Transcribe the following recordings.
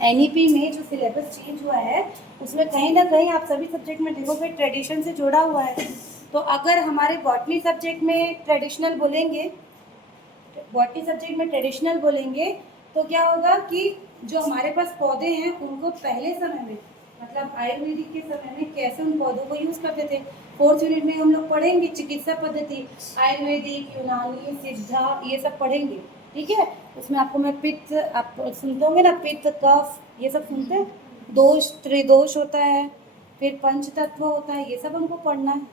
NEP में जो syllabus change हुआ है उसमें कहीं ना कहीं आप सभी सब्जेक्ट में देखोगे ट्रेडिशन से जुड़ा हुआ है। तो अगर हमारे बॉटनी सब्जेक्ट में ट्रेडिशनल बोलेंगे, बॉटनी सब्जेक्ट में ट्रेडिशनल बोलेंगे तो क्या होगा कि जो हमारे पास पौधे हैं उनको पहले समय में, मतलब आयुर्वेदिक के समय में कैसे उन पौधों को यूज़ करते थे। 4th यूनिट में हम लोग पढ़ेंगे चिकित्सा पद्धति, आयुर्वेदिक, यूनानी, सिद्धा, ये सब पढ़ेंगे। ठीक है, उसमें आपको मैं पित्त, आप सुनते होंगे ना, पित्त, कफ, ये सब सुनते हैं। दोष, त्रिदोष होता है, फिर पंच तत्व होता है, ये सब हमको पढ़ना है।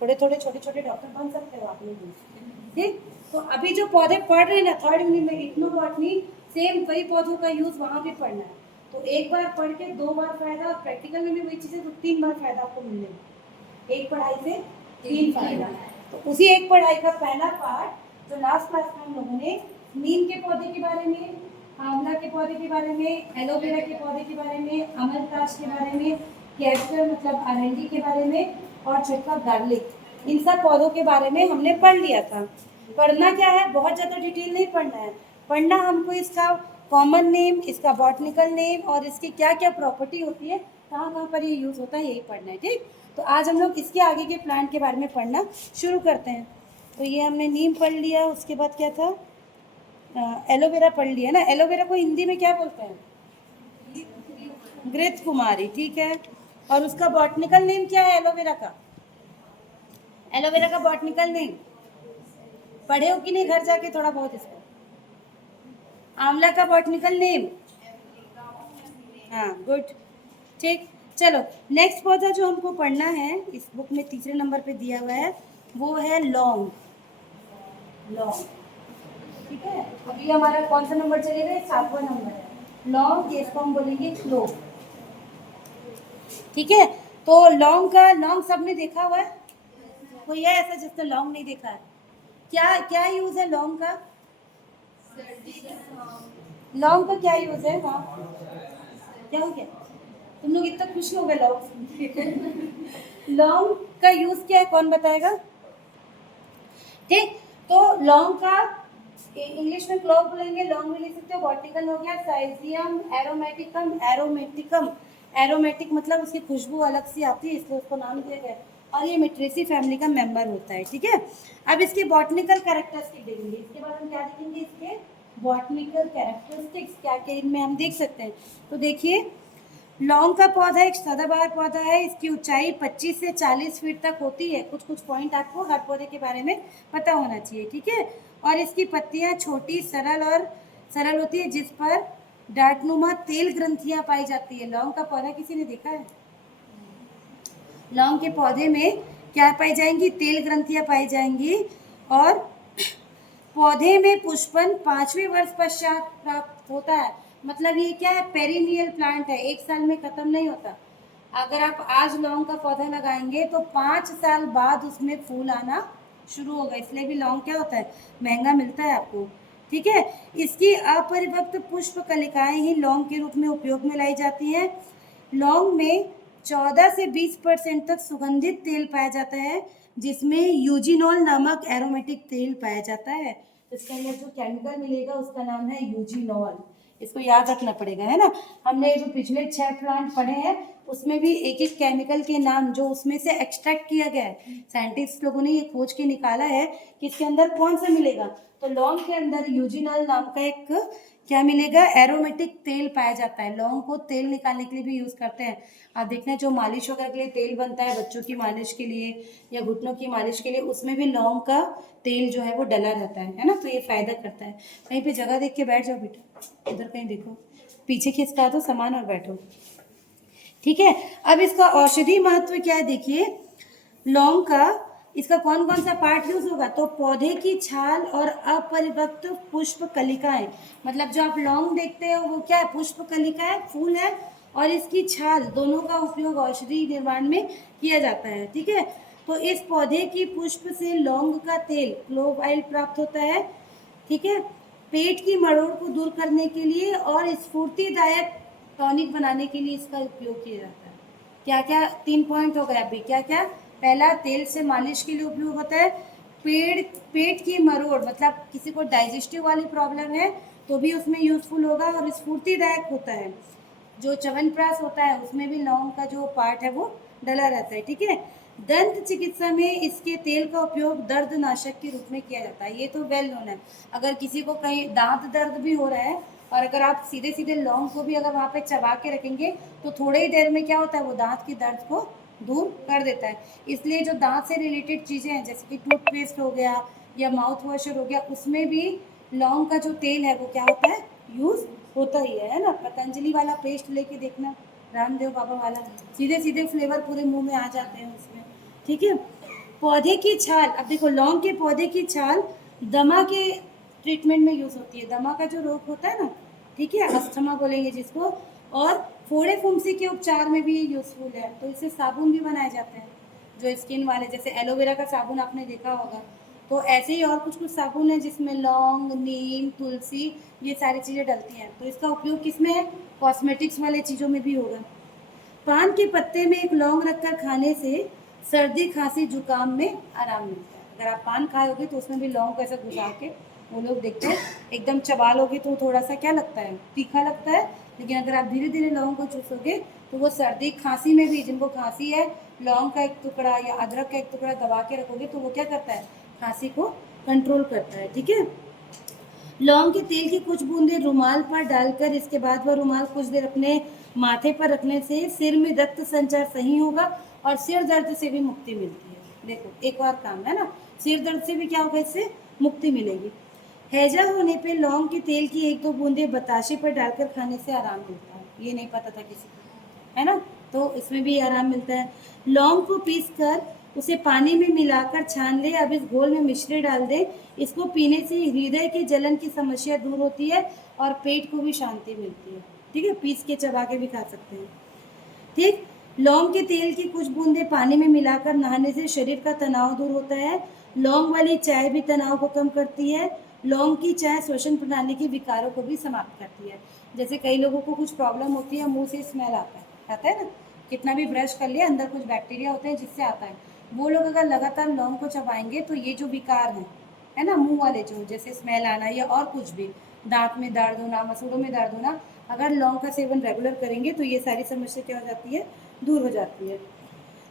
थोड़े थोड़े छोटे छोटे डॉक्टर बन सकते हो आप लोग। ठीक, तो अभी जो पौधे पढ़ रहे हैं ना 3rd यूनिट में इथनोबॉटनी, सेम वही पौधों का यूज वहाँ भी पढ़ना है। तो एक बार पढ़ के 2 बार फायदा, और प्रैक्टिकल में भी वही चीज़ें तो 3 बार फायदा आपको मिलेगा। एक पढ़ाई से 3 फायदा। तो उसी एक पढ़ाई का पहला पार्ट जो लास्ट क्लास में हम लोगों ने नीम के पौधे के बारे में, आंवला के पौधे के बारे में, एलोवेरा के पौधे के बारे में, अमलतास के बारे में, कैस्टर मतलब अरंडी के बारे में, और छिटका गार्लिक, इन सब पौधों के बारे में हमने पढ़ लिया था। पढ़ना क्या है, बहुत ज़्यादा डिटेल नहीं पढ़ना है। पढ़ना हमको इसका कॉमन नेम, इसका बॉटनिकल नेम, और इसकी क्या क्या प्रॉपर्टी होती है, कहाँ कहाँ पर ये यूज़ होता है, यही पढ़ना है। ठीक, तो आज हम लोग इसके आगे के प्लांट के बारे में पढ़ना शुरू करते हैं। तो ये हमने नीम पढ़ लिया, उसके बाद क्या था, एलोवेरा पढ़ लिया ना। एलोवेरा को हिंदी में क्या बोलते हैं, घृत कुमारी। ठीक है, और उसका बॉटनिकल नेम क्या है एलोवेरा का, एलोवेरा का बॉटनिकल नेम पढ़े हो कि नहीं घर जाके थोड़ा बहुत इसको। आंवला का बॉटनिकल नेम, हाँ गुड। ठीक, चलो नेक्स्ट पौधा जो हमको पढ़ना है इस बुक में 3रे नंबर पे दिया हुआ है वो है लौंग। लौंग, ठीक है, अभी हमारा कौन सा नंबर चलेगा, 7वां नंबर है लौंग, इसको हम बोलेंगे क्लोव। ठीक है, तो लौंग का, लौंग सबने देखा हुआ है, कोई है ऐसा जिसने लौंग नहीं देखा है। क्या क्या यूज है लौंग का, लौंग का क्या यूज है वहाँ, क्या हो गया, तुम लोग इतना खुश हो गए लौंग लौंग का यूज क्या है, कौन बताएगा। ठीक, तो लौंग का इंग्लिश में क्लोव बोलेंगे, लौंग भी लिख सकते हो। बॉटनिकल हो गया साइजियम एरोमेटिकम, एरोमेटिकम, एरोमेटिक मतलब उसकी खुशबू अलग सी आती है इसलिए उसको नाम दिया गया, और ये मिट्रेसी फैमिली का मेंबर होता है। ठीक है, अब इसके बॉटनिकल कैरेक्टरिस्टिक देखेंगे, इसके बाद हम क्या देखेंगे, इसके बॉटनिकल कैरेक्टरिस्टिक्स क्या क्या इनमें हम देख सकते हैं। तो देखिए, लौंग का पौधा एक सदाबहार पौधा है, इसकी ऊंचाई 25 से 40 फीट तक होती है। कुछ कुछ पॉइंट आपको हर पौधे के बारे में पता होना चाहिए। ठीक है, और इसकी पत्तियां छोटी, सरल और सरल होती है जिस पर डार्टनुमा तेल ग्रंथियां पाई जाती है। लौंग का पौधा किसी ने देखा है, लौंग के पौधे में क्या पाई जाएंगी, तेल ग्रंथियां पाई जाएंगी। और पौधे में पुष्पन 5वें वर्ष पश्चात प्राप्त होता है। मतलब ये क्या है, पेरिनियल प्लांट है, 1 साल में खत्म नहीं होता। अगर आप आज लौंग का पौधा लगाएंगे तो 5 साल बाद उसमें फूल आना शुरू होगा, इसलिए भी लौंग क्या होता है, महंगा मिलता है आपको। ठीक है, इसकी अपरिपक्व पुष्प कलिकाएं ही लौंग के रूप में उपयोग में लाई जाती हैं। लौंग में 14 से 20% तक सुगंधित तेल पाया जाता है जिसमें यूजिनॉल नामक एरोमेटिक तेल पाया जाता है। इसके अंदर जो केमिकल मिलेगा उसका नाम है यूजिनॉल, इसको याद रखना पड़ेगा, है ना। हमने जो पिछले 6 प्लांट पढ़े हैं उसमें भी एक एक केमिकल के नाम जो उसमें से एक्सट्रैक्ट किया गया है, साइंटिस्ट लोगों ने ये खोज के निकाला है कि इसके अंदर कौन सा मिलेगा। तो लौंग के अंदर यूजिनॉल नाम का एक क्या मिलेगा, एरोमेटिक तेल पाया जाता है। लौंग को तेल निकालने के लिए भी यूज करते हैं। आप देखना जो मालिश वगैरह के लिए तेल बनता है, बच्चों की मालिश के लिए या घुटनों की मालिश के लिए, उसमें भी लौंग का तेल जो है वो डला रहता है ना, तो ये फायदा करता है। कहीं पे जगह देख के बैठ जाओ बेटा, इधर कहीं देखो, पीछे खिसका दो सामान और बैठो। ठीक है, अब इसका औषधि महत्व क्या है, देखिए लौंग का इसका कौन कौन सा पार्ट यूज होगा, तो पौधे की छाल और अपरिपक्व पुष्प कलिकाएं। मतलब जो आप लौंग देखते हो वो क्या है, पुष्प कलिका है, फूल है, और इसकी छाल, दोनों का उपयोग औषधि निर्माण में किया जाता है। ठीक है, तो इस पौधे की पुष्प से लौंग का तेल, क्लोव ऑयल प्राप्त होता है। ठीक है, पेट की मरोड़ को दूर करने के लिए और स्फूर्तिदायक टॉनिक बनाने के लिए इसका उपयोग किया जाता है। क्या क्या, 3 पॉइंट हो गए अभी, क्या क्या, पहला तेल से मालिश के लिए उपयोग होता है। पेट की मरोड़ मतलब किसी को डाइजेस्टिव वाली प्रॉब्लम है तो भी उसमें यूजफुल होगा और स्फूर्तिदायक होता है। जो च्यवनप्राश होता है उसमें भी लौंग का जो पार्ट है वो डला रहता है, ठीक है। दंत चिकित्सा में इसके तेल का उपयोग दर्द नाशक के रूप में किया जाता है, ये तो वेल नोन है। अगर किसी को कहीं दांत दर्द भी हो रहा है और अगर आप सीधे सीधे लौंग को भी अगर वहाँ पे चबा के रखेंगे तो थोड़े ही देर में क्या होता है, वो दांत की दर्द को दूर कर देता है। इसलिए जो दांत से रिलेटेड चीज़ें हैं जैसे कि टूथपेस्ट हो गया या माउथ वॉशर हो गया, उसमें भी लौंग का जो तेल है वो क्या होता है, यूज़ होता ही है ना। पतंजलि वाला पेस्ट लेके देखना, रामदेव बाबा वाला, सीधे सीधे फ्लेवर पूरे मुंह में आ जाते हैं उसमें, ठीक है। पौधे की छाल, अब देखो लौंग के पौधे की छाल दमा के ट्रीटमेंट में यूज़ होती है। दमा का जो रोग होता है ना, ठीक है, अस्थमा बोलेंगे जिसको, और फोड़े फुंसी के उपचार में भी ये यूज़फुल है। तो इससे साबुन भी बनाए जाते हैं जो स्किन वाले, जैसे एलोवेरा का साबुन आपने देखा होगा। तो ऐसे ही और कुछ कुछ साबुन है जिसमें लौंग, नीम, तुलसी, ये सारी चीज़ें डलती हैं। तो इसका उपयोग किसमें है, कॉस्मेटिक्स वाले चीज़ों में भी होगा। पान के पत्ते में एक लौंग रखकर खाने से सर्दी, खांसी, जुकाम में आराम मिलता है। अगर आप पान खाओगे तो उसमें भी लौंग को ऐसा घुसा के, वो लोग देखते हैं एकदम चबा लोगे तो थोड़ा सा क्या लगता है, तीखा लगता है, लेकिन अगर आप धीरे धीरे लौंग को चूसोगे तो वो सर्दी खांसी में भी, जिनको खांसी है, लौंग का एक टुकड़ा या अदरक का एक टुकड़ा दबा के रखोगे तो वो क्या करता है, खांसी को कंट्रोल करता है, ठीक है। लौंग के तेल की कुछ बूंदे रुमाल पर डालकर इसके बाद वह रुमाल कुछ देर अपने माथे पर रखने से सिर में रक्त संचार सही होगा और सिर दर्द से भी मुक्ति मिलती है। देखो एक और काम है ना, सिर दर्द से भी क्या होगा, इससे मुक्ति मिलेगी। हैजा होने पे लौंग के तेल की एक दो बूंदे बताशे पर डालकर खाने से आराम मिलता है, ये नहीं पता था किसी को, है ना। तो इसमें भी आराम मिलता है। लौंग को पीस कर उसे पानी में मिलाकर छान ले, अब इस घोल में मिश्री डाल दें। इसको पीने से हृदय के जलन की समस्या दूर होती है और पेट को भी शांति मिलती है, ठीक है। पीस के चबा के भी खा सकते हैं, ठीक। लौंग के तेल की कुछ बूंदे पानी में मिलाकर नहाने से शरीर का तनाव दूर होता है। लौंग वाली चाय भी तनाव को कम करती है। लौंग की चाय श्वसन प्रणाली के विकारों को भी समाप्त करती है। जैसे कई लोगों को कुछ प्रॉब्लम होती है, मुंह से स्मेल आता है ना, कितना भी ब्रश कर लिया अंदर कुछ बैक्टीरिया होते हैं जिससे आता है। वो लोग अगर लगातार लौंग को चबाएंगे तो ये जो विकार है ना, मुंह वाले जो जैसे स्मेल आना या और कुछ भी, दांत में दर्द होना, मसूड़ों में दर्द होना, अगर लौंग का सेवन रेगुलर करेंगे तो ये सारी समस्या क्या हो जाती है, दूर हो जाती है।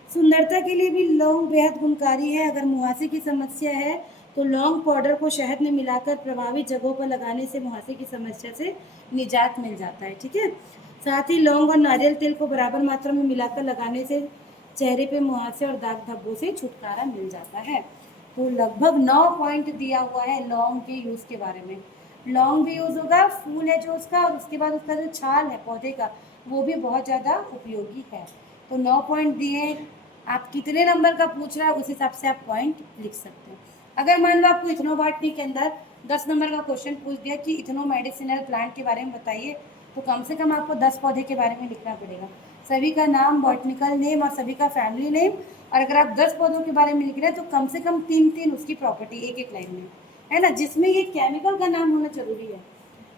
सुंदरता के लिए भी लौंग बेहद गुणकारी है। अगर मुहासे की समस्या है तो लौंग पाउडर को शहद में मिलाकर प्रभावित जगहों पर लगाने से मुहासे की समस्या से निजात मिल जाता है, ठीक है। साथ ही लौंग और नारियल तेल को बराबर मात्रा में मिलाकर लगाने से चेहरे पे मुहासे और दाग धब्बों से छुटकारा मिल जाता है। तो लगभग 9 पॉइंट दिया हुआ है लौंग के यूज़ के बारे में। लौंग भी यूज़ होगा, फूल है जो उसका, और उसके बाद उसका जो छाल है पौधे का, वो भी बहुत ज़्यादा उपयोगी है। तो 9 पॉइंट दिए। आप कितने नंबर का पूछ रहा है उस हिसाब से आप पॉइंट लिख सकते हैं। अगर मान लो आपको इथनोबॉटनी के अंदर 10 नंबर का क्वेश्चन पूछ दिया कि इथनो मेडिसिनल प्लांट के बारे में बताइए, तो कम से कम आपको 10 पौधे के बारे में लिखना पड़ेगा, सभी का नाम, बॉटनिकल नेम और सभी का फैमिली नेम। और अगर आप 10 पौधों के बारे में लिख रहे हैं तो कम से कम 3-3 उसकी प्रॉपर्टी एक एक लाइन में, है ना, जिसमें ये केमिकल का नाम होना जरूरी है।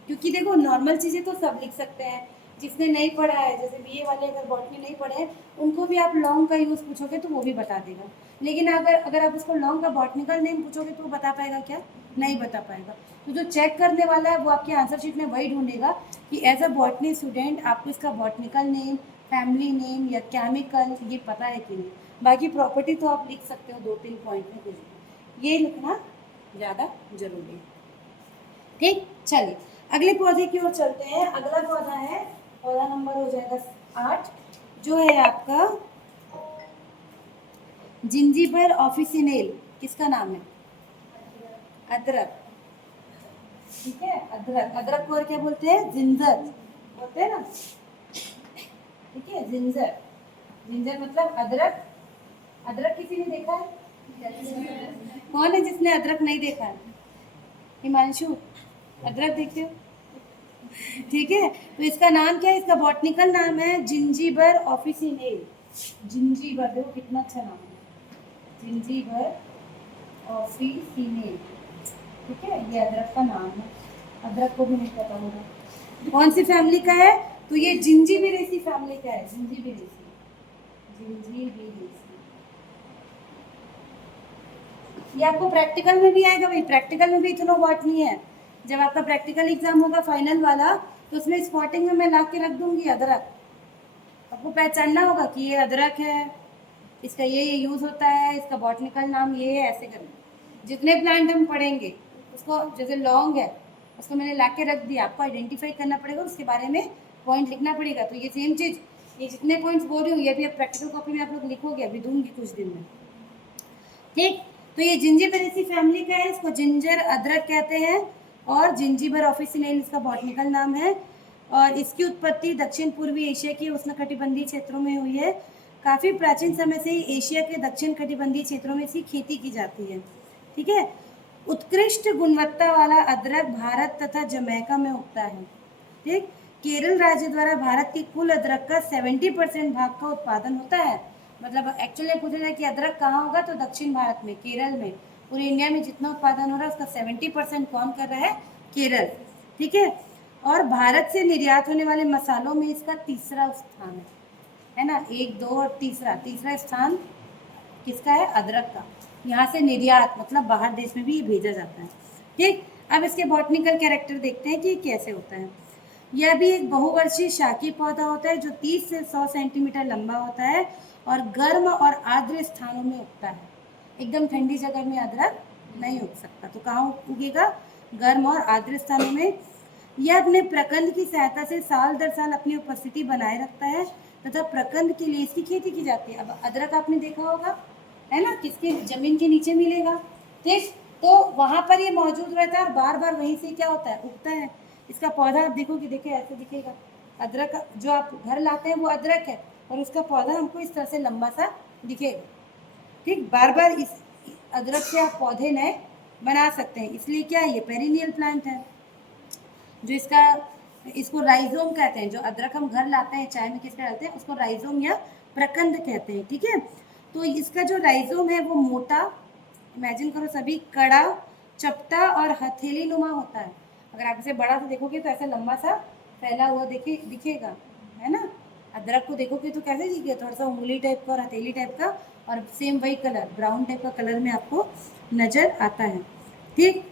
क्योंकि देखो नॉर्मल चीज़ें तो सब लिख सकते हैं, जिसने नहीं पढ़ा है, जैसे बीए वाले अगर बॉटनी नहीं पढ़े हैं उनको भी आप लौंग का यूज़ पूछोगे तो वो भी बता देगा। लेकिन अगर अगर आप उसको लौंग का बॉटनिकल नेम पूछोगे तो वो बता पाएगा क्या, नहीं बता पाएगा। तो जो चेक करने वाला है वो आपके आंसर शीट में वही ढूंढेगा कि एज अ बॉटनी स्टूडेंट आपको इसका बॉटनिकल नेम, फैमिली नेम या केमिकल ये पता है कि नहीं। बाकी प्रॉपर्टी तो आप लिख सकते हो 2-3 पॉइंट में कुछ भी, ये लिखना ज़्यादा जरूरी है, ठीक। चलिए अगले पौधे की ओर चलते हैं। अगला पौधा है, पौधा नंबर हो जाएगा 8, जो है आपका जिंजीबर ऑफिसिनेल। किसका नाम है, अदरक, ठीक है। अदरक, अदरक को और क्या बोलते हैं, जिंजर बोलते हैं ना, ठीक है। जिंजर, जिंजर मतलब अदरक। अदरक किसी ने देखा है, कौन है जिसने अदरक नहीं देखा है, हिमांशु अदरक देखते हो, ठीक है। तो इसका नाम क्या है, इसका बॉटनिकल नाम है जिंजीबर ऑफिसिनेल। जिंजीबर, देखो कितना अच्छा नाम है, जिंजीबर ऑफिसिनेल, ठीक है। ये अदरक का नाम है, अदरक को भी नहीं पता होगा कौन सी फैमिली का है, तो ये जिंजीबेरेसी फैमिली का है, जिंजीबेरेसी, जिंजीबेरेसी। ये आपको प्रैक्टिकल में भी आएगा भाई, प्रैक्टिकल में भी इथनोबॉटनी है। जब आपका प्रैक्टिकल एग्जाम होगा फाइनल वाला तो उसमें स्पॉटिंग में मैं ला के रख दूंगी अदरक, आपको पहचानना होगा कि ये अदरक है, इसका ये यूज़ होता है, इसका बॉटनिकल नाम ये है, ऐसे करना। जितने प्लांट हम पढ़ेंगे उसको, जैसे लौंग है उसको मैंने ला के रख दिया, आपको आइडेंटिफाई करना पड़ेगा, उसके बारे में पॉइंट लिखना पड़ेगा। तो ये सेम चीज़, ये जितने पॉइंट्स बोल रही हूँ ये भी अब प्रैक्टिकल कॉपी में आप लोग लिखोगे, अभी दूंगी कुछ दिन में, ठीक। तो ये जिंजीबेरेसी फैमिली का है, इसको जिंजर अदरक कहते हैं, और जिंजीबर ऑफिसिनेल इसका बॉटनिकल नाम है। और इसकी उत्पत्ति दक्षिण पूर्वी एशिया की उष्णकटिबंधीय क्षेत्रों में हुई है। काफ़ी प्राचीन समय से ही एशिया के दक्षिण कटिबंधीय क्षेत्रों में इसकी खेती की जाती है, ठीक है। उत्कृष्ट गुणवत्ता वाला अदरक भारत तथा जमैका में उगता है, ठीक। केरल राज्य द्वारा भारत की कुल अदरक का 70% भाग का उत्पादन होता है। मतलब एक्चुअली पूछा जाए कि अदरक कहाँ होगा, तो दक्षिण भारत में, केरल में। पूरे इंडिया में जितना उत्पादन हो रहा है उसका 70% कौन कर रहा है, केरल, ठीक है। और भारत से निर्यात होने वाले मसालों में इसका तीसरा स्थान है ना, 1, 2 और तीसरा स्थान किसका है, अदरक का। यहाँ से निर्यात मतलब बाहर देश में भी भेजा जाता है, ठीक। अब इसके बॉटनिकल कैरेक्टर देखते हैं कि कैसे होता है। यह भी एक बहुवर्षीय शाकीय पौधा होता है जो 30 से 100 सेंटीमीटर लंबा होता है और गर्म और आर्द्र स्थानों में उगता है। एकदम ठंडी जगह में अदरक नहीं उग सकता, तो कहाँ उगेगा, गर्म और आर्द्र स्थानों में। यह अपने प्रकंद की सहायता से साल दर साल अपनी उपस्थिति बनाए रखता है तथा प्रकंद के लिए इसकी खेती की जाती है। अब अदरक आपने देखा होगा है ना, किसके जमीन के नीचे मिलेगा, ठीक। तो वहाँ पर ये मौजूद रहता है और बार बार वहीं से क्या होता है, उगता है। इसका पौधा आप देखोगे, देखिए ऐसे दिखेगा। अदरक जो आप घर लाते हैं वो अदरक है, और उसका पौधा हमको इस तरह से लंबा सा दिखेगा, ठीक। बार बार इस अदरक से आप पौधे नए बना सकते हैं, इसलिए क्या है, ये पेरिनियल प्लांट है। जो इसको राइजोम कहते हैं, जो अदरक हम घर लाते हैं चाय में किसका डालते हैं, उसको राइजोम या प्रकंद कहते हैं, ठीक है। तो इसका जो राइजोम है वो मोटा, इमेजिन करो सभी, कड़ा, चपटा और हथेली नुमा होता है। अगर आप इसे बड़ा से देखोगे तो ऐसा लंबा सा फैला हुआ दिखेगा, है ना। अदरक को देखोगे तो कैसे दिखेगा, थोड़ा सा उंगली टाइप का और हथेली टाइप का, और सेम वही कलर ब्राउन टाइप का कलर में आपको नजर आता है, ठीक।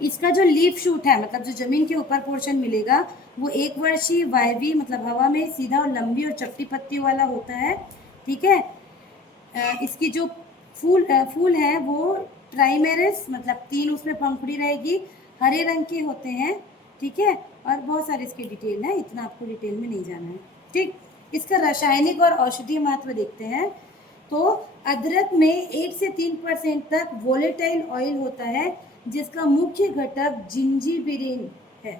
इसका जो लीफ शूट है, मतलब जो जमीन के ऊपर पोर्शन मिलेगा, वो एक वर्षीय वायवी, मतलब हवा में सीधा और लंबी और चपटी पत्तियों वाला होता है, ठीक है। इसकी जो फूल है वो ट्राइमेरस, मतलब 3 उसमें पंखुड़ी रहेगी, हरे रंग के होते हैं, ठीक है। और बहुत सारे इसके डिटेल है, इतना आपको डिटेल में नहीं जाना है, ठीक। इसका रासायनिक और औषधीय महत्व देखते हैं। तो अदरक में 1 से 3% तक वोलेटाइल ऑयल होता है, जिसका मुख्य घटक जिंजीबेरेन है।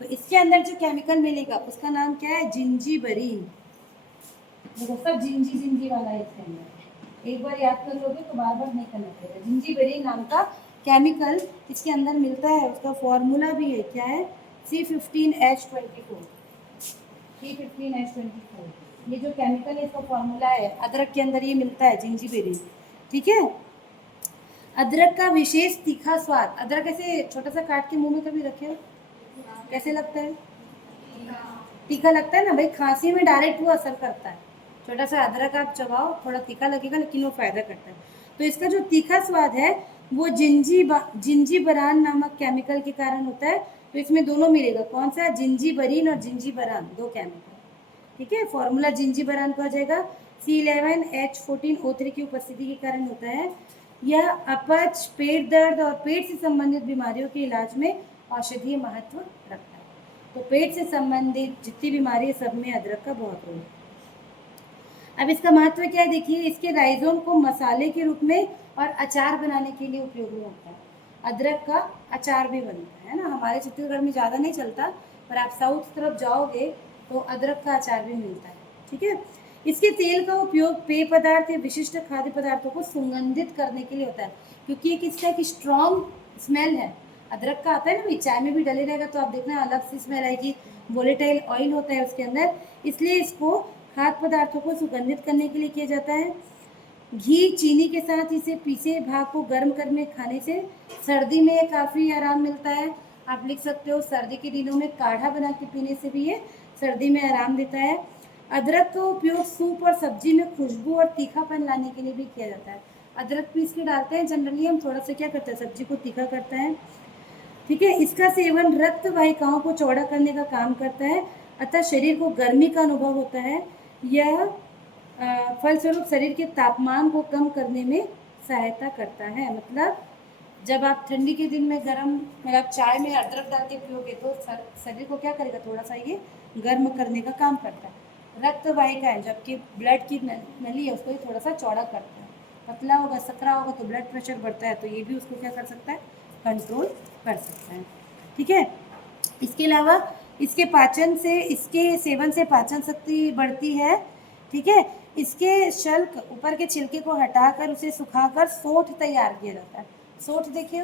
तो इसके अंदर जो केमिकल मिलेगा उसका नाम क्या है, जिंजीबेरेन। देखो सब जिंजी वाला है इसके अंदर, एक बार याद कर लोगे तो बार बार नहीं करना पड़ेगा। जिंजीबेरेन नाम का केमिकल इसके अंदर मिलता है, उसका फॉर्मूला भी है, क्या है, C15H24, C15H24। ये जो केमिकल है इसका फॉर्मूला है, अदरक के अंदर ये मिलता है, जिंजीबेरेन, ठीक है। अदरक का विशेष तीखा स्वाद, अदरक ऐसे छोटा सा काट के मुंह में कभी रखे हो, कैसे लगता है, तीखा लगता है ना भाई, खांसी में डायरेक्ट वो असर करता है। छोटा सा अदरक आप चबाओ, थोड़ा तीखा लगेगा लेकिन वो फायदा करता है। तो इसका जो तीखा स्वाद है वो जिंजीबरान नामक केमिकल के कारण होता है। तो इसमें दोनों मिलेगा, कौन सा, जिंजीबरीन और जिंजीबरान, दो केमिकल, ठीक है। फॉर्मूला जिंजीबरान को आ जाएगा, C11H14O3 की उपस्थिति के कारण होता है। यह अपच, पेट दर्द और पेट से संबंधित बीमारियों के इलाज में औषधीय महत्व रखता है। तो पेट से संबंधित जितनी बीमारी है सब में अदरक का बहुत रोल है। अब इसका महत्व क्या है देखिए, इसके राइजोम को मसाले के रूप में और अचार बनाने के लिए उपयोग में होता है। अदरक का अचार भी बनता है ना, हमारे छत्तीसगढ़ में ज़्यादा नहीं चलता, पर आप साउथ तरफ जाओगे तो अदरक का अचार भी मिलता है, ठीक है। इसके तेल का उपयोग पेय पदार्थ या विशिष्ट खाद्य पदार्थों को सुगंधित करने के लिए होता है, क्योंकि एक इसका एक स्ट्रॉन्ग स्मेल है अदरक का, आता है ना, चाय में भी डले रहेगा तो आप देखना अलग सी स्मेल आएगी, वोलेटाइल ऑयल होता है उसके अंदर, इसलिए इसको खाद्य पदार्थों को सुगंधित करने के लिए किया जाता है। घी चीनी के साथ इसे पीसे भाग को गर्म करके खाने से सर्दी में काफ़ी आराम मिलता है। आप लिख सकते हो, सर्दी के दिनों में काढ़ा बना के पीने से भी ये सर्दी में आराम देता है। अदरक का उपयोग सूप और सब्जी में खुशबू और तीखापन लाने के लिए भी किया जाता है। अदरक पीस के डालते हैं जनरली हम, थोड़ा सा क्या करते हैं, सब्जी को तीखा करता है। ठीक है। इसका सेवन रक्त वाहिकाओं को चौड़ा करने का काम करता है, अतः शरीर को गर्मी का अनुभव होता है। यह फलस्वरूप शरीर के तापमान को कम करने में सहायता करता है। मतलब जब आप ठंडी के दिन में गर्म मतलब चाय में अदरक डाल के पियोगे तो शरीर को क्या करेगा, थोड़ा सा ये गर्म करने का काम करता है। रक्त वाहिका है, जबकि ब्लड की नली है उसको ये थोड़ा सा चौड़ा करता है। पतला होगा, सकरा होगा तो ब्लड प्रेशर बढ़ता है, तो ये भी उसको क्या कर सकता है, कंट्रोल कर सकता है। ठीक है। इसके अलावा इसके पाचन से, इसके सेवन से पाचन शक्ति बढ़ती है। ठीक है। इसके शल्क ऊपर के छिलके को हटाकर उसे सुखाकर सोंठ तैयार किया जाता है। सोंठ देखिए,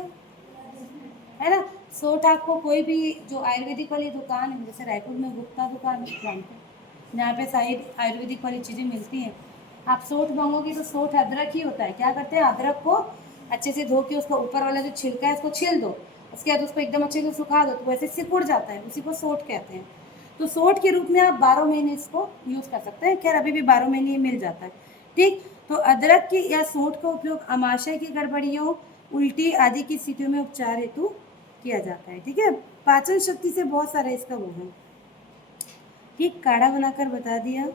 है ना। सोंठ आपको कोई भी जो आयुर्वेदिक वाली दुकान है, जैसे रायपुर में गुप्ता दुकान जानते हैं, जहाँ पे सारी आयुर्वेदिक वाली चीज़ें मिलती हैं, आप सोंठ मांगोगी तो सोंठ अदरक ही होता है। क्या करते हैं, अदरक को अच्छे से धो के उसका ऊपर वाला जो छिलका है उसको छील दो, उसके बाद उसको एकदम अच्छे से सुखा दो तो वैसे सिकुड़ जाता है, उसी को सोंठ कहते हैं। तो सोंठ के रूप में आप 12 महीने इसको यूज़ कर सकते हैं। खैर अभी भी 12 महीने मिल जाता है। ठीक। तो अदरक की या सोंठ का उपयोग आमाशय की गड़बड़ियों, उल्टी आदि की स्थितियों में उपचार हेतु किया जाता है। ठीक है। पाचन शक्ति से बहुत सारा इसका वो है। ठीक, काढ़ा बनाकर बता दिया।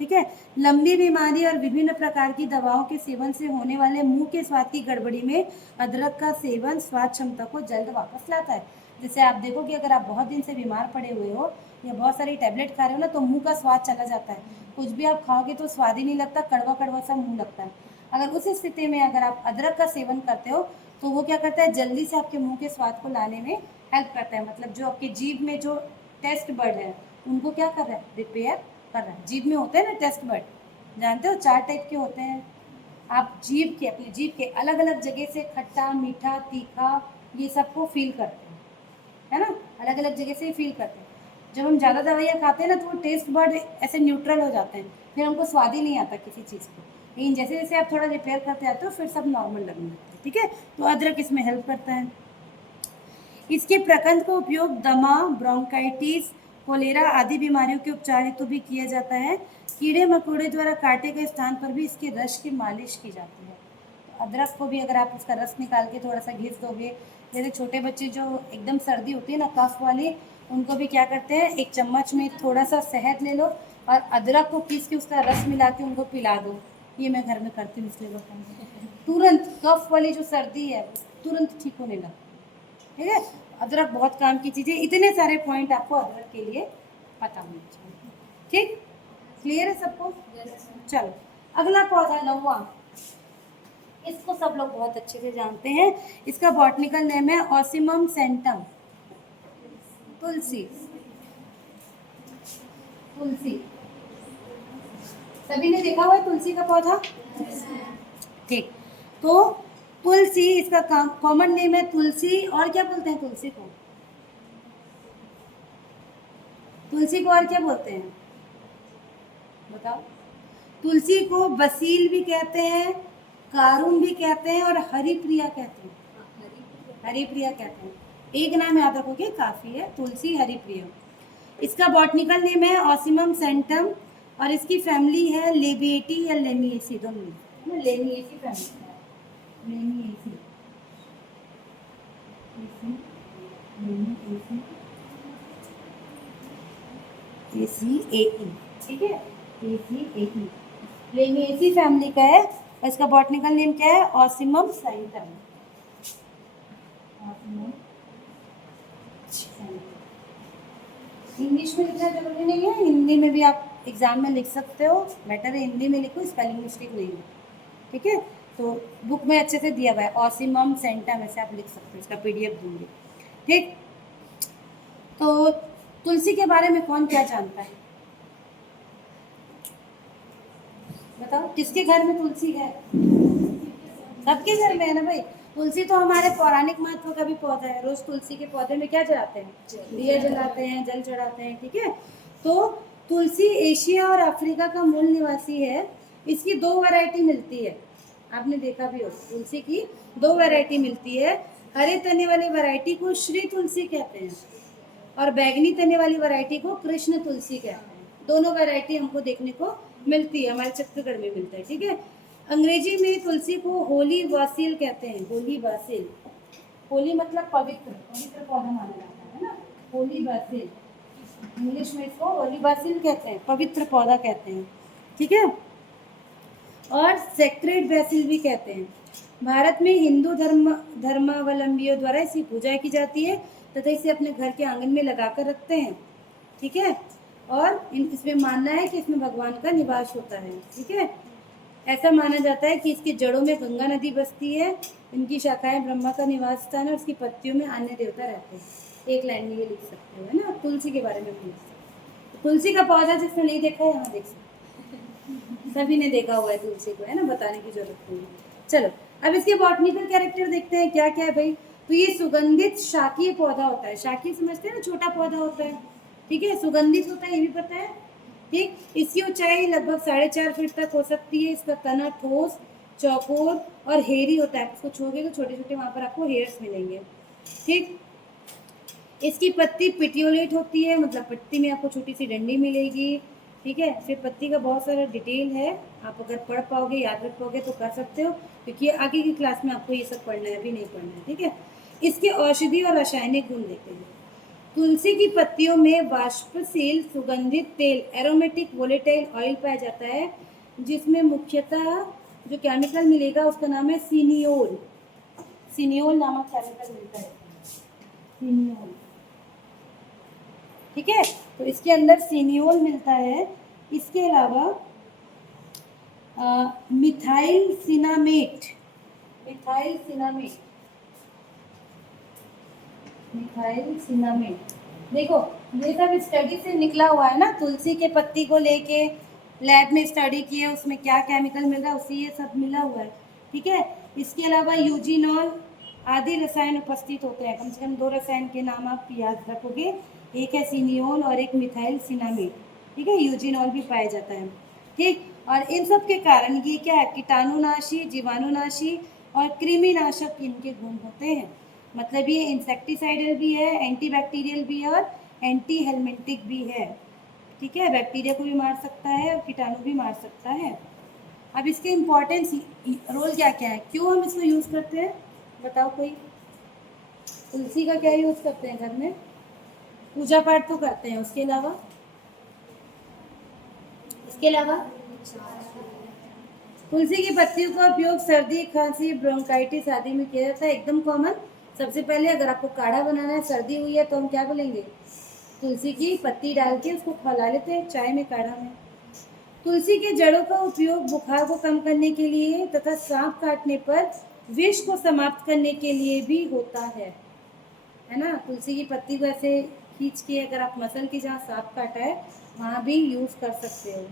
ठीक है। लंबी बीमारी और विभिन्न प्रकार की दवाओं के सेवन से होने वाले मुंह के स्वाद की गड़बड़ी में अदरक का सेवन स्वाद क्षमता को जल्द वापस लाता है। जैसे आप देखो कि अगर आप बहुत दिन से बीमार पड़े हुए हो या बहुत सारी टैबलेट खा रहे हो ना, तो मुंह का स्वाद चला जाता है। कुछ भी आप खाओगे तो स्वाद ही नहीं लगता, कड़वा कड़वा सा मुंह लगता है। अगर उस स्थिति में अगर आप अदरक का सेवन करते हो तो वो क्या करता है, जल्दी से आपके मुंह के स्वाद को लाने में हेल्प करता है। मतलब जो आपके जीभ में जो टेस्ट बर्ड है उनको क्या कर रहा है, रिपेयर कर रहा है। जीभ में होते हैं ना टेस्ट बर्ड, जानते हो 4 टाइप के होते हैं। आप जीभ के, अपनी जीभ के अलग अलग जगह से खट्टा, मीठा, तीखा ये सबको फील करते हैं, है ना। अलग अलग जगह से फील करते हैं। जब हम ज़्यादा दवाइयाँ खाते हैं ना तो वो टेस्ट बर्ड ऐसे न्यूट्रल हो जाते हैं, फिर हमको स्वाद ही नहीं आता किसी चीज़ को। लेकिन जैसे जैसे आप थोड़ा रिपेयर करते आते हो फिर सब नॉर्मल लगने लगता है। ठीक है। तो अदरक इसमें हेल्प करता है। इसके प्रकंद का उपयोग दमा, ब्रोंकाइटिस, कोलेरा आदि बीमारियों के उपचार हेतु भी किया जाता है। कीड़े मकोड़े द्वारा काटे गए स्थान पर भी इसके रस की मालिश की जाती है। तो अदरक को भी अगर आप उसका रस निकाल के थोड़ा सा घिस दोगे, जैसे छोटे बच्चे जो एकदम सर्दी होती है ना कफ वाली, उनको भी क्या करते हैं, एक चम्मच में थोड़ा सा शहद ले लो और अदरक को पीस के उसका रस मिला के उनको पिला दो। ये मैं घर में करती हूँ, इसलिए बताऊँ। तुरंत कफ वाली जो सर्दी है तुरंत ठीक होने लगती है। ठीक है। अदरक बहुत काम की चीज़ है। इतने सारे पॉइंट आपको अदरक के लिए पता होने चाहिए। ठीक, क्लियर है सबको। चलो अगला पौधा 9वां, इसको सब लोग बहुत अच्छे से जानते हैं। इसका बॉटनिकल नेम है ऑसिमम सेंटम, तुलसी। तुलसी सभी ने देखा हुआ है तुलसी का पौधा। ठीक। तो तुलसी, इसका कॉमन नेम है तुलसी। और क्या बोलते हैं तुलसी को, तुलसी को और क्या बोलते हैं बताओ। तुलसी को बसील भी कहते हैं, कारुन भी कहते हैं और हरिप्रिया कहते हैं। हरिप्रिया कहते हैं। एक नाम याद रखोगे काफी है, तुलसी हरिप्रिया। इसका बॉटनिकल नेम है ऑसिमम सेंटम और इसकी फैमिली है लेबिएटी या लेमिएसी, दोनों लेमिएसी फैमिली है। लेमिएसी, लेमिएसी, ठीक है। एसी लेमिएसी फैमिली का है। इसका बॉटनिकल नेम क्या है, ऑसिमम सेंटम। इंग्लिश में लिखना जरूरी नहीं है, हिंदी में भी आप एग्जाम में लिख सकते हो। बेटर है हिंदी में लिखो, स्पेलिंग मिस्टेक नहीं हो। ठीक है। तो बुक में अच्छे से दिया हुआ है ऑसिमम सेंटम, ऐसे आप लिख सकते हो। इसका पीडीएफ दूंगी। ठीक। तो तुलसी के बारे में कौन क्या जानता है बताओ, किसके घर में तुलसी है? सबके घर में है ना भाई। तुलसी तो हमारे पौराणिक महत्व का भी पौधा है। रोज तुलसी के पौधे में क्या जलाते हैं, दिया जलाते हैं, जल चढ़ाते हैं। ठीक है। तो तुलसी एशिया और अफ्रीका का मूल निवासी है। इसकी 2 वैरायटी मिलती है, आपने देखा भी हो। तुलसी की 2 वैरायटी मिलती है। हरे तने वाली वैरायटी को श्री तुलसी कहते हैं और बैगनी तने वाली वैरायटी को कृष्ण तुलसी कहते हैं। दोनों वैरायटी हमको देखने को मिलती है, हमारे छत्तीसगढ़ में मिलता है। ठीक है। अंग्रेजी में तुलसी को होली बासिल कहते हैं, होली बासिल। होली मतलब पवित्र, पवित्र पौधा माना जाता है ना, होली बासिल, इंग्लिश में इसको होली बासिल कहते हैं, पवित्र पौधा कहते हैं, ठीक है। और सेक्रेड बेसिल भी कहते हैं। भारत में हिंदू धर्मावलंबियों द्वारा इसकी पूजा की जाती है तथा इसे अपने घर के आंगन में लगा कर रखते हैं, ठीक है। और इसमें मानना है कि इसमें भगवान का निवास होता है, ठीक है। ऐसा माना जाता है कि इसकी जड़ों में गंगा नदी बसती है, इनकी शाखाएं ब्रह्मा का निवास स्थान है और इसकी पत्तियों में अन्य देवता रहते हैं। एक लाइन में ये लिख सकते हो, है ना। तुलसी के बारे में भी लिख सकते हो। तुलसी का पौधा जिसने नहीं देखा है यहाँ देख सकते हो। सभी ने देखा हुआ है तुलसी को, है ना, बताने की जरूरत नहीं है। चलो अब इसके बॉटनिकल कैरेक्टर देखते हैं क्या क्या है भाई। तो ये सुगंधित शाकीय पौधा होता है। शाकीय समझते हैं ना, छोटा पौधा होता है, ठीक है। सुगंधित होता है, ये भी पता है, ठीक। इसकी ऊंचाई लगभग 4.5 फीट तक हो सकती है। इसका तना ठोस, चौकोर और हेयरी होता है। इसको छूओगे तो छोटे छोटे वहाँ पर आपको हेयर्स मिलेंगे, ठीक। इसकी पत्ती पिटियोलेट होती है, मतलब पत्ती में आपको छोटी सी डंडी मिलेगी, ठीक है। फिर पत्ती का बहुत सारा डिटेल है, आप अगर पढ़ पाओगे, याद रख पाओगे तो कर सकते हो, क्योंकि आगे की क्लास में आपको ये सब पढ़ना है, अभी नहीं पढ़ना है, ठीक है। इसके औषधि और रासायनिक गुण देखते हैं। तुलसी की पत्तियों में वाष्पशील सुगंधित तेल, एरोमेटिक वोलेटाइल ऑयल पाया जाता है, जिसमें मुख्यतः जो केमिकल मिलेगा उसका नाम है सिनियोल। सिनियोल नामक केमिकल मिलता है, सिनियोल, ठीक है। तो इसके अंदर सिनियोल मिलता है। इसके अलावा मिथाइल सिनामेट, मिथाइल सिनामेट, मिथाइल सिनामेट, देखो ये सब स्टडी से निकला हुआ है ना। तुलसी के पत्ती को लेके लैब में स्टडी किए, उसमें क्या केमिकल मिल रहा है, उसी ये सब मिला हुआ है, ठीक है। इसके अलावा यूजिनॉल आदि रसायन उपस्थित होते हैं। कम से कम 2 रसायन के नाम आप याद रखोगे, एक है सिनियोल और एक मिथाइल सिनामेट, ठीक है। यूजिनॉल भी पाया जाता है, ठीक। और इन सब के कारण ये क्या है, कीटाणुनाशी, जीवाणुनाशी और कृमिनाशक इनके गुण होते हैं। मतलब ये इंसेक्टिसाइडल भी है, एंटीबैक्टीरियल भी है और एंटी हेलमिंटिक भी है, ठीक है। बैक्टीरिया को भी मार सकता है और कीटाणु भी मार सकता है। अब इसके इम्पोर्टेंस, रोल क्या क्या है, क्यों हम इसको यूज़ करते हैं, बताओ कोई। तुलसी का क्या यूज़ करते हैं घर में, पूजा पाठ तो करते हैं, उसके अलावा, इसके अलावा तुलसी की पत्तियों का उपयोग सर्दी, खांसी, ब्रोंकाइटिस आदि में किया जाता है, एकदम कॉमन। सबसे पहले अगर आपको काढ़ा बनाना है, सर्दी हुई है, तो हम क्या बोलेंगे, तुलसी की पत्ती डाल के उसको खौला लेते हैं चाय में, काढ़ा में। तुलसी के जड़ों का उपयोग बुखार को कम करने के लिए तथा सांप काटने पर विष को समाप्त करने के लिए भी होता है ना। तुलसी की पत्ती को ऐसे खींच के अगर आप मसल के जहाँ सांप काटा है वहाँ भी यूज़ कर सकते हो,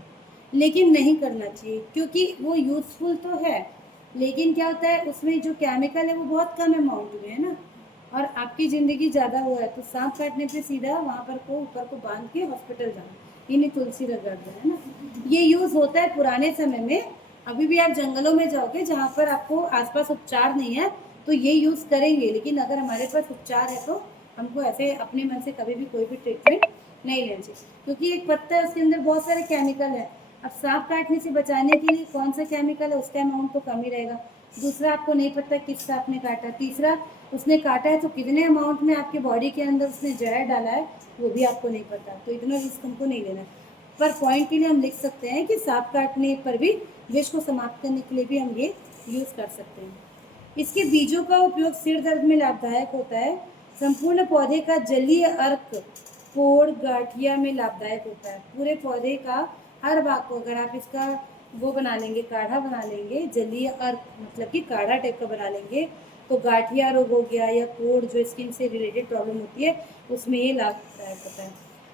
लेकिन नहीं करना चाहिए, क्योंकि वो यूज़फुल तो है, लेकिन क्या होता है उसमें जो केमिकल है वो बहुत कम अमाउंट में है ना, और आपकी ज़िंदगी ज़्यादा हुआ है, तो सांप काटने पे सीधा वहाँ पर को ऊपर को बांध के हॉस्पिटल जाना, ये नहीं तुलसी रगड़ दो, है ना। ये यूज़ होता है पुराने समय में। अभी भी आप जंगलों में जाओगे जहाँ पर आपको आसपास उपचार नहीं है तो ये यूज़ करेंगे, लेकिन अगर हमारे पास उपचार है तो हमको ऐसे अपने मन से कभी भी कोई भी ट्रीटमेंट नहीं लेना चाहिए, क्योंकि एक पत्ता है उसके अंदर बहुत सारे केमिकल है। अब सांप काटने से बचाने के लिए कौन सा केमिकल है उसका अमाउंट तो कम ही रहेगा। दूसरा, आपको नहीं पता किस सांप ने काटा। तीसरा, उसने काटा है तो कितने अमाउंट में आपके बॉडी के अंदर उसने जहर डाला है वो भी आपको नहीं पता, तो इतना रिस्क हमको नहीं लेना। पर पॉइंट के लिए हम लिख सकते हैं कि सांप काटने पर भी विष को समाप्त करने के लिए भी हम ये यूज़ कर सकते हैं। इसके बीजों का उपयोग सिर दर्द में लाभदायक होता है। संपूर्ण पौधे का जलीय अर्क फोड़, गांठिया में लाभदायक होता है। पूरे पौधे का हर भाग को अगर आप इसका वो बना लेंगे, काढ़ा बना लेंगे, जलीय अर्क मतलब कि काढ़ा टाइप का बना लेंगे, तो गांठिया रोग हो गया या कोढ़ जो स्किन से रिलेटेड प्रॉब्लम होती है उसमें ये लाभदायक होता है।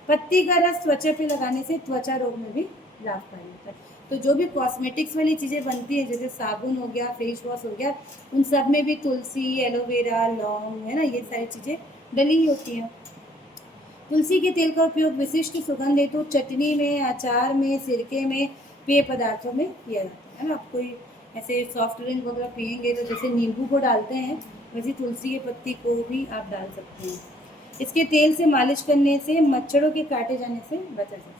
पत्ती का रस त्वचा पे लगाने से त्वचा रोग में भी लाभकारी होता है। तो जो भी कॉस्मेटिक्स वाली चीज़ें बनती हैं जैसे साबुन हो गया, फेस वॉश हो गया, उन सब में भी तुलसी, एलोवेरा, लौंग, है ना, ये सारी चीज़ें डली होती हैं। तुलसी के तेल का उपयोग विशिष्ट सुगंध हेतु चटनी में, अचार में, सिरके में, पेय पदार्थों में किया जाता है ना। आप कोई ऐसे सॉफ्ट ड्रिंक वगैरह पियेंगे तो जैसे नींबू को डालते हैं वैसे तुलसी की पत्ती को भी आप डाल सकते हैं। इसके तेल से मालिश करने से मच्छरों के काटे जाने से बचा जा सकता है।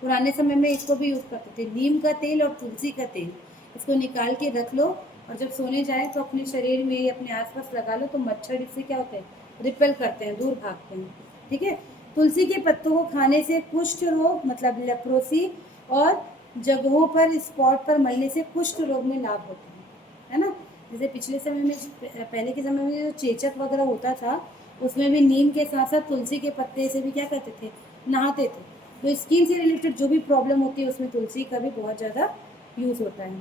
पुराने समय में इसको भी यूज़ करते थे, नीम का तेल और तुलसी का तेल, इसको निकाल के रख लो और जब सोने जाए तो अपने शरीर में या अपने आसपास लगा लो, तो मच्छर इससे क्या होते हैं, रिपेल करते हैं, दूर भागते हैं। ठीक है। तुलसी के पत्तों को खाने से कुष्ठ रोग मतलब लेप्रोसी और जगहों पर स्पॉट पर मलने से कुष्ठ रोग में लाभ होता है ना। जैसे पिछले समय में पहले के समय में जो चेचक वगैरह होता था, उसमें भी नीम के साथ साथ तुलसी के पत्ते से भी क्या करते थे, नहाते थे। तो स्किन से रिलेटेड जो भी प्रॉब्लम होती है उसमें तुलसी का भी बहुत ज़्यादा यूज़ होता है।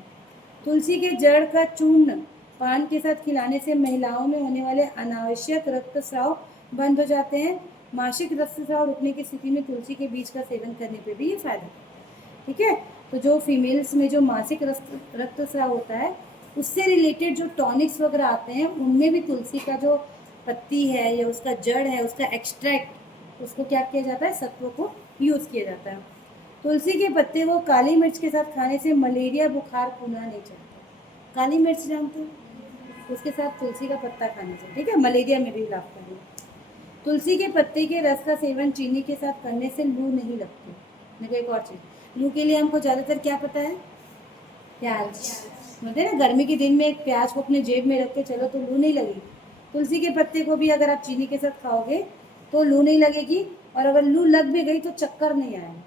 तुलसी के जड़ का चूर्ण पान के साथ खिलाने से महिलाओं में होने वाले अनावश्यक रक्तस्राव बंद हो जाते हैं। मासिक रक्तस्राव रुकने की स्थिति में तुलसी के बीज का सेवन करने पे भी ये फायदा है। ठीक है। तो जो फीमेल्स में जो मासिक रक्तस्राव होता है, उससे रिलेटेड जो टॉनिक्स वगैरह आते हैं, उनमें भी तुलसी का जो पत्ती है या उसका जड़ है, उसका एक्सट्रैक्ट, उसको क्या किया जाता है, सत्व को यूज़ किया जाता है। तुलसी के पत्ते को काली मिर्च के साथ खाने से मलेरिया बुखार पुनः नहीं चलता। काली मिर्च जानते हैं, उसके साथ तुलसी का पत्ता खाने से, ठीक है, मलेरिया में भी लाभकारी है। तुलसी के पत्ते के रस का सेवन चीनी के साथ करने से लू नहीं लगती। देखो एक और चीज़, लू के लिए हमको ज़्यादातर क्या पता है, प्याज। बोलते हैं ना, गर्मी के दिन में एक प्याज को अपने जेब में रख के चलो तो लू नहीं लगेगी। तुलसी के पत्ते को भी अगर आप चीनी के साथ खाओगे तो लू नहीं लगेगी, और अगर लू लग भी गई तो चक्कर नहीं आएगा।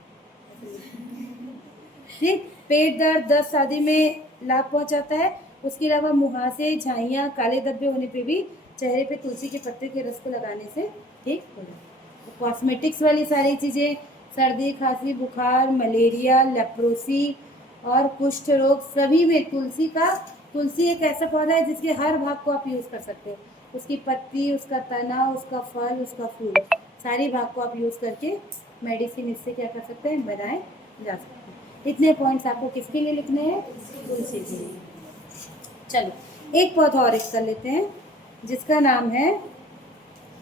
ठीक। पेट दर्द, दस्त आदि में लाभ पहुंचाता है। उसके अलावा मुहासे, झाइयाँ, काले धब्बे होने पे भी चेहरे पे तुलसी के पत्ते के रस को लगाने से ठीक हो जाता है। तो कॉस्मेटिक्स वाली सारी चीज़ें, सर्दी, खांसी, बुखार, मलेरिया, लेप्रोसी और कुष्ठ रोग, सभी में तुलसी एक ऐसा पौधा है जिसके हर भाग को आप यूज़ कर सकते हो। उसकी पत्ती, उसका तना, उसका फल, उसका फूल, सारी भाग को आप यूज़ करके मेडिसिन इससे क्या कर सकते हैं, बनाए जा सकते हैं। इतने पॉइंट्स आपको किसके लिए लिखने हैं, तुलसी के लिए। चलो एक पौधा और एक कर लेते हैं जिसका नाम है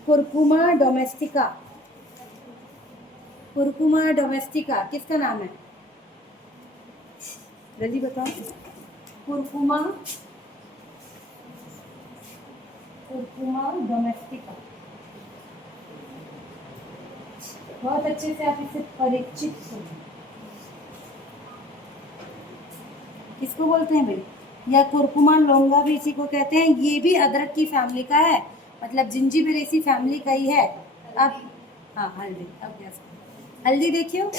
कुरकुमा डोमेस्टिका। कुरकुमा डोमेस्टिका किसका नाम है, जल्दी बताओ। कुरकुमा, कुरकुमा डोमेस्टिका, बहुत अच्छे से आप इससे परिचित हो। किसको बोलते हैं भाई, या कुरकुमा लौंगा भी इसी को कहते हैं। ये भी अदरक की फैमिली का है, मतलब जिंजीबेरेसी फैमिली का ही है। अब हाँ, हल्दी, अब क्या हल्दी देखियो,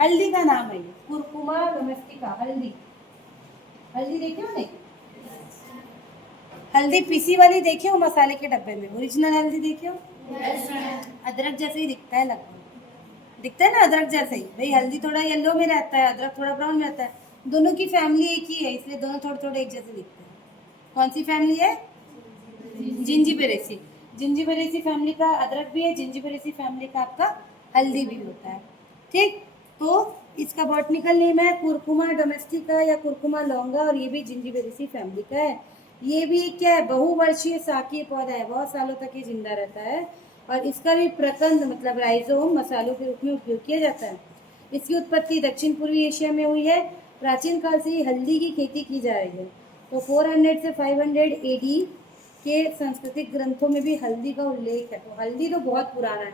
हल्दी का नाम है ये, कुरकुमा डोमेस्टिका, हल्दी। हल्दी देखियो नहीं, हल्दी पीसी वाली देखियो मसाले के डब्बे में, ओरिजिनल हल्दी देखियो, अदरक जैसे ही दिखता है, लगभग दिखता है ना अदरक जैसे ही। भाई हल्दी थोड़ा येलो में रहता है, अदरक थोड़ा ब्राउन में रहता है, दोनों की फैमिली एक ही है, इसलिए दोनों थोड़े थोड़े एक जैसे दिखते हैं। कौन सी फैमिली है, जिंजीबेरेसी। जिंजीबेरेसी फैमिली का अदरक भी है, जिंजीबेरेसी फैमिली का आपका हल्दी भी होता है। ठीक। तो इसका बॉटनिकल नेम है कुरकुमा डोमेस्टिका या कुरकुमा लौंगा, और ये भी जिंजीबेरेसी फैमिली का है। ये भी क्या है, बहुवर्षीय शाकीय पौधा है, बहुत सालों तक ये जिंदा रहता है। और इसका भी प्रकंद मतलब राइजोम मसालों के रूप में उपयोग किया जाता है। इसकी उत्पत्ति दक्षिण पूर्वी एशिया में हुई है। प्राचीन काल से ही हल्दी की खेती की जा रही है। तो 400 से 500 एडी के सांस्कृतिक ग्रंथों में भी हल्दी का उल्लेख है। तो हल्दी तो बहुत पुराना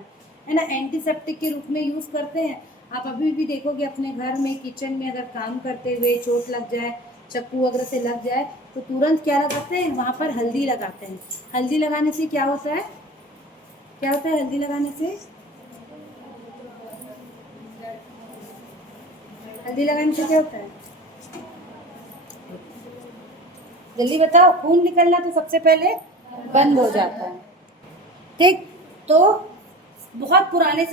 है ना, एंटीसेप्टिक के रूप में यूज़ करते हैं। आप अभी भी देखोगे अपने घर में किचन में अगर काम करते हुए चोट लग जाए, चक्कू वगैरह से लग जाए, तो तुरंत क्या लगाते हैं, वहाँ पर हल्दी लगाते हैं। हल्दी लगाने से क्या होता है, क्या होता है हल्दी लगाने से, हल्दी लगाने से क्या होता है, जल्दी बताओ। खून निकलना तो सबसे पहले बंद हो जाता है। ठीक। तो बहुत पुराने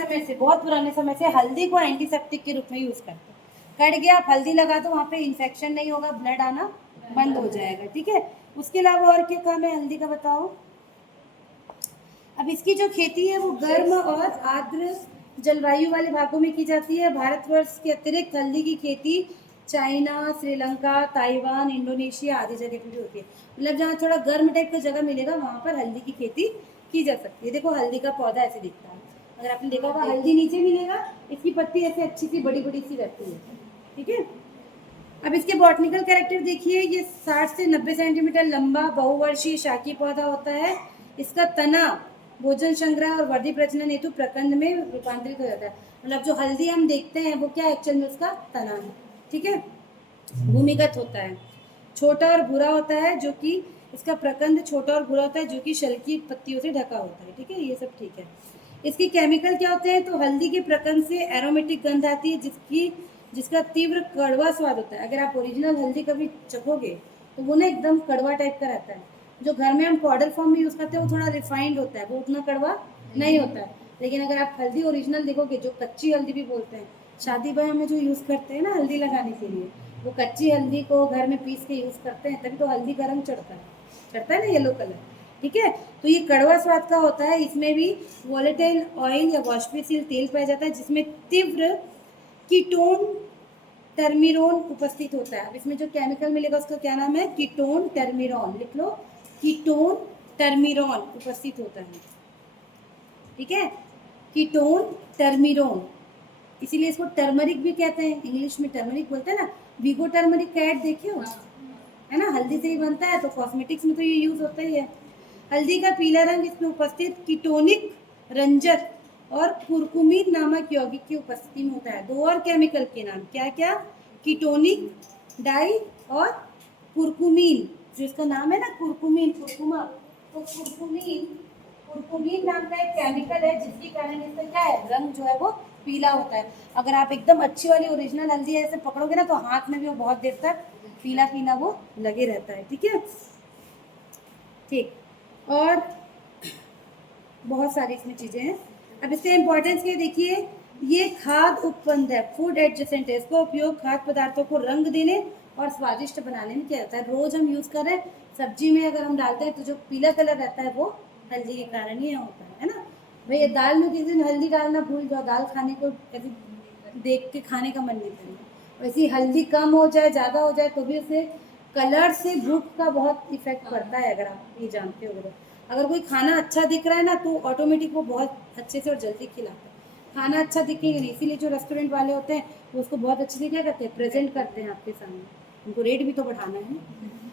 समय से हल्दी को एंटीसेप्टिक के रूप में यूज करते हैं। कट गया, आप हल्दी लगा दो, वहाँ पे इन्फेक्शन नहीं होगा, ब्लड आना बंद हो जाएगा। ठीक है। उसके अलावा और क्या काम है हल्दी का, बताओ। अब इसकी जो खेती है वो गर्म और आर्द्र जलवायु वाले भागों में की जाती है। भारतवर्ष के अतिरिक्त हल्दी की खेती चाइना, श्रीलंका, ताइवान, इंडोनेशिया आदि जगह पर भी होती है। मतलब जहाँ थोड़ा गर्म टाइप का जगह मिलेगा वहाँ पर हल्दी की खेती की जा सकती है। देखो हल्दी का पौधा ऐसे दिखता है, अगर आपने देखा होगा हल्दी नीचे मिलेगा, इसकी पत्ती ऐसे अच्छी सी बड़ी बड़ी सी रहती है। ठीक है। अब इसके बॉटनिकल कैरेक्टर देखिए, ये 60 से 90 सेंटीमीटर लंबा बहुवर्षीय शाकीय पौधा होता है। इसका तना भोजन संग्रह और वर्धी प्रजनन हेतु प्रकंद में रूपांतरित हो जाता है। मतलब जो हल्दी हम देखते हैं वो क्या एक्चुअल में उसका तना है। ठीक है, भूमिगत होता है। छोटा और भूरा होता है, जो कि इसका प्रकंद छोटा और भूरा होता है, जो कि शल की पत्तियों से ढका होता है। ठीक है, ये सब ठीक है। इसकी केमिकल क्या होते हैं? तो हल्दी के प्रकंद से एरोमेटिक गंध आती है, जिसका तीव्र कड़वा स्वाद होता है। अगर आप ओरिजिनल हल्दी कभी चखोगे तो वो ना एकदम कड़वा टाइप का रहता है। जो घर में हम पाउडर फॉर्म में यूज़ करते हैं वो थोड़ा रिफाइंड होता है, वो उतना कड़वा नहीं होता है। लेकिन अगर आप हल्दी ओरिजिनल देखोगे, जो कच्ची हल्दी भी बोलते हैं, शादी ब्याह में जो यूज़ करते हैं ना हल्दी लगाने के लिए, वो कच्ची हल्दी को घर में पीस के यूज़ करते हैं, तभी तो हल्दी का रंग चढ़ता है ना येलो कलर। ठीक है, तो ये कड़वा स्वाद का होता है। इसमें भी वॉलेटाइल ऑयल या वाष्पशील तेल पाया जाता है, जिसमें तीव्र कीटोन टर्मिरोन उपस्थित होता है। अब इसमें जो केमिकल मिलेगा उसका क्या नाम है? कीटोन टर्मिरोन। लिख लो, कीटोन टर्मिरोन उपस्थित होता है। ठीक है, कीटोन टर्मिरोन, इसीलिए इसको टर्मरिक भी कहते हैं। इंग्लिश में टर्मरिक बोलते हैं ना। वीगो टर्मरिक का ऐड देखे हो, है ना? हल्दी से ही बनता है, तो कॉस्मेटिक्स में तो ये यूज होता ही है। हल्दी का पीला रंग इसमें उपस्थित कीटोनिक रंजक और कुरकुमीन नामक यौगिक की उपस्थिति में होता है। दो और केमिकल के नाम क्या क्या? कीटोनिक डाई और कुरकुमीन, जो इसका नाम है ना कुरकुमीन, कुरकुमा, तो कुरकुमीन नाम का एक केमिकल है, जिसके कारण इसका क्या है? रंग जो है वो पीला होता है। अगर आप एकदम अच्छी वाली ओरिजिनल हल्दी ऐसे पकड़ोगे ना, तो हाथ में भी वो बहुत देर तक पीला पीला वो लगे रहता है। ठीक है, ठीक। और बहुत सारी इसमें चीज़ें हैं। अब इसका इम्पोर्टेंस क्या देखिए, ये खाद्य उपबंध है, फूड एडजेसेंट है। इसका उपयोग खाद्य पदार्थों को रंग देने और स्वादिष्ट बनाने में किया जाता है। रोज हम यूज़ कर रहे हैं, सब्जी में अगर हम डालते हैं तो जो पीला कलर रहता है वो हल्दी के कारण ही होता है ना। भैया दाल में किसी दिन हल्दी डालना भूल जाओ, दाल खाने को कभी देख के खाने का मन नहीं करेगा। वैसे हल्दी कम हो जाए ज़्यादा हो जाए तो भी उसे कलर से भूख का बहुत इफेक्ट पड़ता है, अगर आप ये जानते हो तो। अगर कोई खाना अच्छा दिख रहा है ना, तो ऑटोमेटिक वो बहुत अच्छे से और जल्दी खिलाता है। खाना अच्छा दिखेगा नहीं, इसीलिए जो रेस्टोरेंट वाले होते हैं वो उसको बहुत अच्छे से क्या करते हैं? प्रेजेंट करते हैं आपके सामने। उनको रेट भी तो बढ़ाना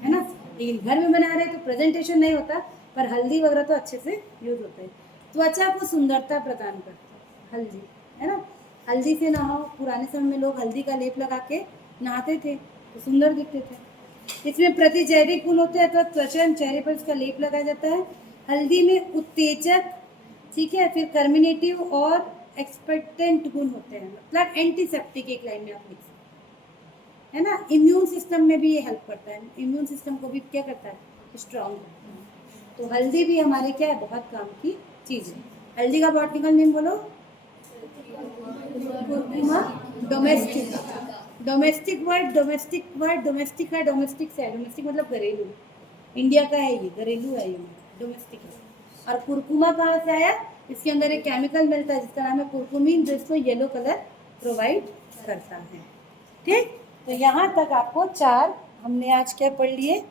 है ना। लेकिन घर में बना रहे हैं तो प्रेजेंटेशन नहीं होता, पर हल्दी वगैरह तो अच्छे से यूज होता है। त्वचा को सुंदरता प्रदान करता है हल्दी, है ना। हल्दी से नहाओ, पुराने समय में लोग हल्दी का लेप लगा के नहाते थे तो सुंदर दिखते थे। इसमें प्रतिजैविक गुण होते हैं, अथवा त्वचा चेहरे पर इसका लेप लगाया जाता है। हल्दी में उत्तेजक, ठीक है, फिर कर्मिनेटिव और एक्सपेक्टेंट गुण होते हैं, मतलब एंटीसेप्टिक, एक लाइन में आप लिख सकते हैं, है ना। इम्यून सिस्टम में भी ये हेल्प करता है, इम्यून सिस्टम को भी क्या करता है? स्ट्रांग करता है। तो हल्दी भी हमारे क्या है? बहुत काम की चीज़ है। हल्दी का बॉटनिकल नेम बोलो। कुरकुमा डोमेस्टिक, डोमेस्टिक है, डोमेस्टिक से है। डोमेस्टिक मतलब घरेलू, इंडिया का है, ये घरेलू है, ये डोमेस्टिक है। और कुरकुमा कहाँ से आया? इसके अंदर एक केमिकल मिलता है जिसका नाम है कुरकुमीन, जो इसको येलो कलर प्रोवाइड करता है। ठीक, तो यहाँ तक आपको चार हमने आज क्या पढ़ लिए?